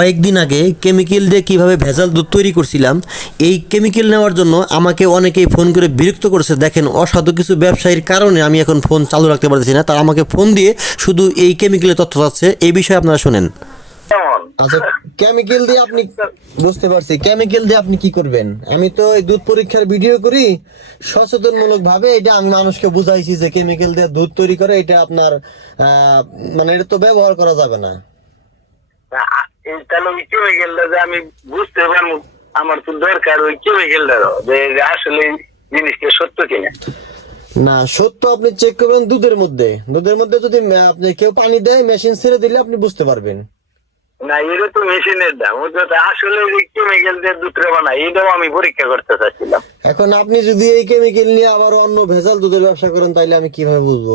কয়েকদিন আগে কেমিক্যাল দিয়ে কীভাবে ভেজাল দুধ তৈরি করছিলাম এই কেমিক্যাল নেওয়ার জন্য আমাকে অনেকেই ফোন করে বিরক্ত করেছে। দেখেন অসাধু কিছু ব্যবসায়ীর কারণে আমি এখন ফোন চালু রাখতে পারতেছি না। তারা আমাকে ফোন দিয়ে শুধু এই কেমিক্যালের তথ্য চাচ্ছে। এই বিষয়ে আপনারা শোনেন। আচ্ছা কেমিক্যাল দিয়ে আপনি বুঝতে পারছি। কেমিক্যাল দিয়ে আপনি কি করবেন? আমি তো এই দুধ পরীক্ষার ভিডিও করি। সচেতনমূলক ভাবে এটা আমি মানুষকে বুঝাইছি যে কেমিক্যাল দিয়ে দুধ তৈরি করে এটা আপনার আহ, মানে এটা তো ব্যবহার করা যাবে না। তাহলে ওই কেমিক্যালটা যে আমি বুঝতে পারব আমার তো দরকার ওই কেমিক্যালটারও যে যে আসলে জিনিসটা সত্য কিনা। না সত্য আপনি চেক করবেন দুধের মধ্যে। দুধের মধ্যে যদি আপনি কেউ পানি দেয় মেশিন ছেড়ে দিলে আপনি বুঝতে পারবেন। না এটা তো মেশিনের দাম। আসলে ওই কেমিক্যাল দিয়ে দুধটা বানায় এটাও আমি পরীক্ষা করতে চাচ্ছিলাম। এখন আপনি যদি এই কেমিক্যাল নিয়ে আবার অন্য ভেজাল দুধের ব্যবসা করেন তাইলে আমি কীভাবে বুঝব?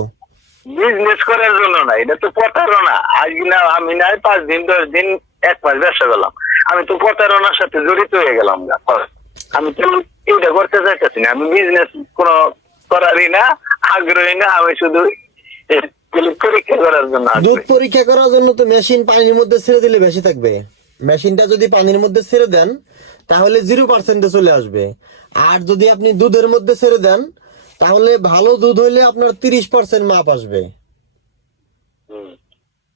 বিজনেস করার জন্য না, এটা তো প্রতারণা। আজ না আমি না পাঁচ দিন, দশ দিন, এক মাস ব্যবসা করলাম। আমি তো প্রতারণার সাথে জড়িত হয়ে গেলাম না। আমি তো এইটা করতে চাইতেছি না, আমি বিজনেস কোনো করারই না, আগ্রহী না, আমি শুধু পরীক্ষা করার জন্য দুধ পরীক্ষা করার জন্য তো মেশিন পানির মধ্যে ছেড়ে দিলে বেশি থাকবে। মেশিনটা যদি পানির মধ্যে ছেড়ে দেন, তাহলে জিরো পার্সেন্টে চলে আসবে। আর যদি আপনি দুধের মধ্যে ছেড়ে দেন তাহলে ভালো দুধ হইলে আপনার তিরিশ পার্সেন্ট মাপ আসবে।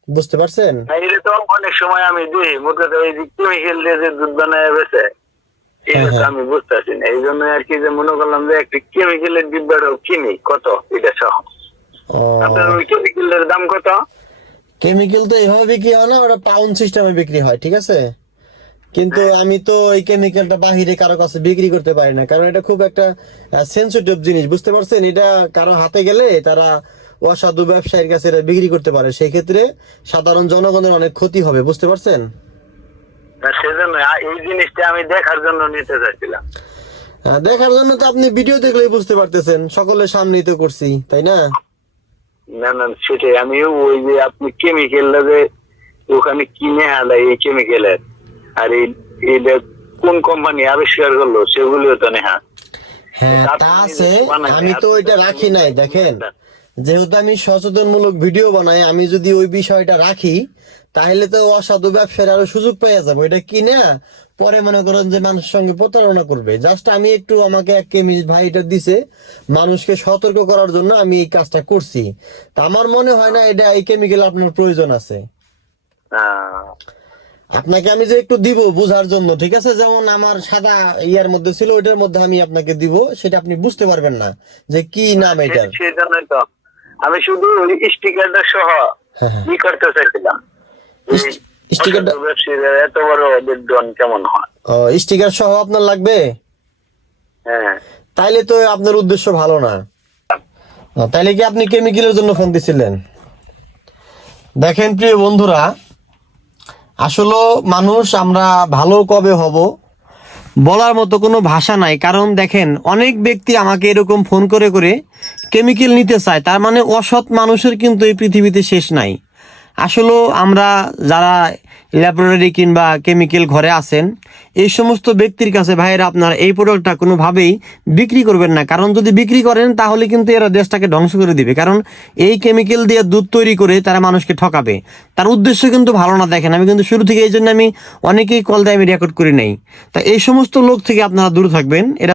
বুঝতে পারছেন? এটা অনেক সময় আমি দিই। মোট কথা এই কেমিক্যাল দিয়ে যে দুধ বানায় বেছে তো হ্যাঁ, আমি বুঝতেছি না। এই জন্য আর কি যে মনে করলাম যে একটা কেমিক্যালের ডিব্বাটাও কিনি কত? এটা সহ। আপনার ওই কেমিক্যালের দাম কত? কেমিক্যাল তো এইভাবে বিক্রি হয় না ওটা পাউন্ড সিস্টেমে বিক্রি হয় ঠিক আছে? কিন্তু আমি তো এই কেমিক্যালটা বাহিরে কারও কাছে বিক্রি করতে পারি না। কারণ এটা খুব একটা সেন্সিটিভ জিনিস বুঝতে পারছেন? এটা কারও হাতে গেলে তারা অসাধু ব্যবসায়ীর কাছে এটা বিক্রি করতে পারে। সেই ক্ষেত্রে সাধারণ জনগণের অনেক ক্ষতি হবে বুঝতে পারছেন? সেজন্য এই জিনিসটা আমি দেখার জন্য নিতে চাইছিলাম। দেখার জন্য তো আপনি ভিডিও দেখলেই বুঝতে পারতেছেন। সকলের সামনেই তো করছি তাই না? না না সেটাই। আমি ওই যে আপনি কেমিক্যালটা যে ওখানে কিনে হালাই এই কেমিক্যালের আর এই এটা কোন কোম্পানি আবিষ্কার করল সেগুলিও তো নেহা। হ্যাঁ তা আছে আমি তো এটা রাখি নাই দেখেন যেহেতু আমি সচেতনমূলক ভিডিও বানাই আমি যদি ওই বিষয়টা রাখি তাহলে তো অসাধু ব্যবসার আরও সুযোগ পেয়ে যাব। এটা কিনে পরে মনে করেন যে মানুষের সঙ্গে প্রতারণা করবে। জাস্ট আমি একটু আমাকে এক কেমিস ভাই এটা দিছে মানুষকে সতর্ক করার জন্য আমি এই কাজটা করছি। তা আমার মনে হয় না এটা এই কেমিক্যাল আপনার প্রয়োজন আছে। আহ, আপনাকে আমি যে একটু দিব বুঝার জন্য ঠিক আছে? যেমন আমার সাদা ইয়ার মধ্যে ছিল ওইটার মধ্যে আমি আপনাকে দিব সেটা আপনি বুঝতে পারবেন না যে কি নাম এটা তো। আমি শুধু স্টিকারটা সহ হ্যাঁ, হ্যাঁ। কি করতে চাইছিলাম। স্টিকারটা- এত বড় কেমন হয়? ও স্টিকার সহ আপনার লাগবে? হ্যাঁ তাইলে তো আপনার উদ্দেশ্য ভালো না। তাইলে কি আপনি কেমিক্যালের জন্য ফোন দিছিলেন? দেখেন প্রিয় বন্ধুরা আসলে মানুষ আমরা ভালো কবে হব? বলার মতো কোনো ভাষা নাই। কারণ দেখেন, অনেক ব্যক্তি আমাকে এরকম ফোন করে করে কেমিক্যাল নিতে চায়। তার মানে অসৎ মানুষের কিন্তু এই পৃথিবীতে শেষ নাই। আসলে আমরা যারা ল্যাবরেটরি কিংবা কেমিক্যাল ঘরে আছেন, এই সমস্ত ব্যক্তির কাছে ভাইয়েরা আপনার এই প্রোডাক্টটা কোনোভাবেই বিক্রি করবেন না। কারণ যদি বিক্রি করেন, তাহলে কিন্তু এরা দেশটাকে ধ্বংস করে দিবে। কারণ এই কেমিক্যাল দিয়ে দুধ তৈরি করে তারা মানুষকে ঠকাবে। তার উদ্দেশ্য কিন্তু ভালো না, দেখেন। আমি কিন্তু শুরু থেকে এই জন্য আমি অনেকেই কল দিয়ে আমি রেকর্ড করি নাই। তা এই সমস্ত লোক থেকে আপনারা দূরে থাকবেন। এরা